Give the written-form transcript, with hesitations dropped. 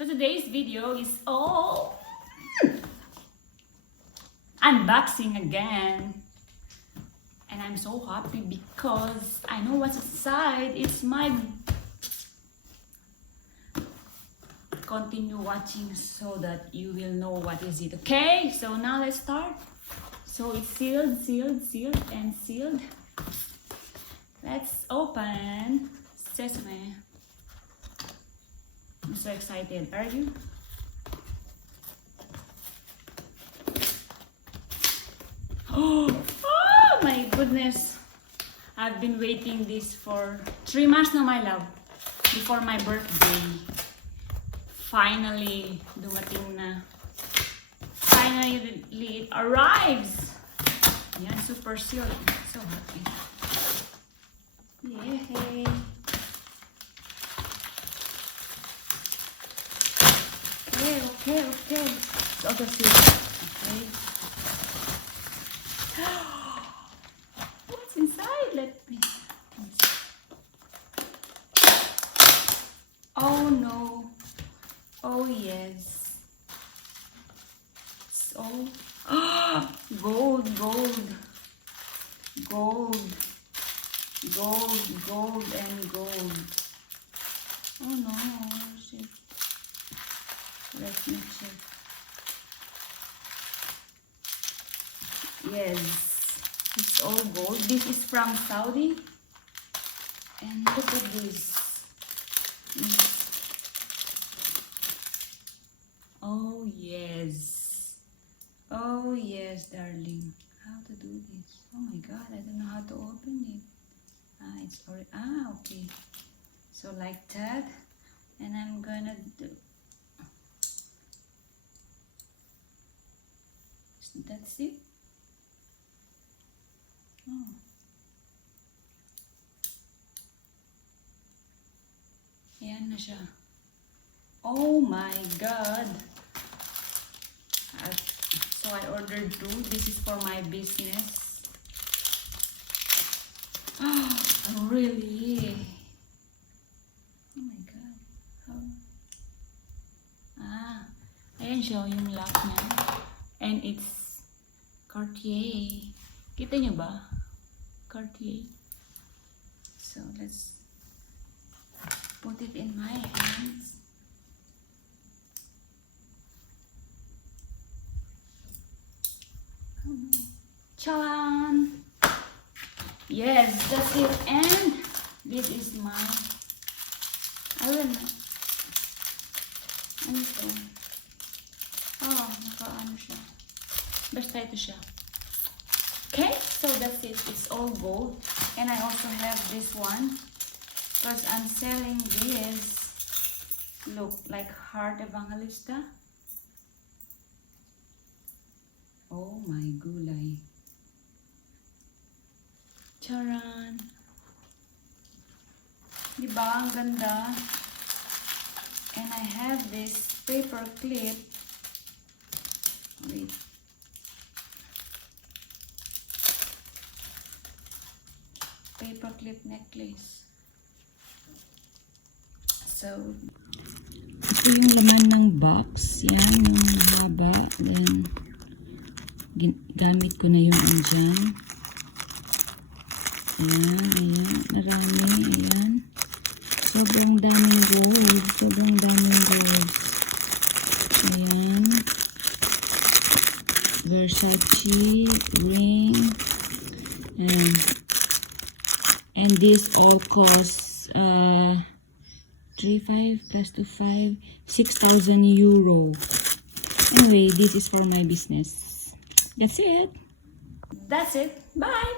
So today's video is all unboxing again. And I'm so happy because I know what's inside. It's my... Continue watching so that you will know what is it. Okay, so now let's start. So it's sealed, and sealed. Let's open. Sesame. I'm so excited. Are you? Oh my goodness. I've been waiting this for 3 months now, my love. Before my birthday. Finally, dumating na. Finally, it arrives. Yan, super sealed. So happy. Yay! Okay. It's also sealed. Okay. What's inside? Let me see. Oh no. Oh yes. So gold. Gold and gold. Oh no, shit. Let me check. Yes, it's all gold. This is from Saudi. And look at this. Oh yes. Oh yes, darling. How to do this? Oh my god, I don't know how to open it. It's already, okay. So like that. And I'm gonna do... That's it. Oh. Ayan na siya. Oh my god. So I ordered 2. This is for my business. Oh, really? Oh my god. Ayan siya yung lock niya. And it's Cartier. Kita nyo ba? Cartier. So let's put it in my hands. Oh no. Chalan! Yes, that's it. And this is my... I will not. Ano ito? Oh, naka-ano siya. Basta ito siya. Okay, so that's it. It's all gold. And I also have this one. Because I'm selling this. Look, like Heart Evangelista. Oh my gulay. Charan! Diba? Ang ganda. And I have this paper clip. Wait. Paper clip necklace. So, ito yung laman ng box. Yan, yung haba. Then, gamit ko na yung andyan. Ayan. Marami. Ayan. Sobrang daming gold. Ayan. Versace ring. And this all costs 3,500 plus 2,500, 6,000 euro. Anyway, this is for my business. That's it. Bye.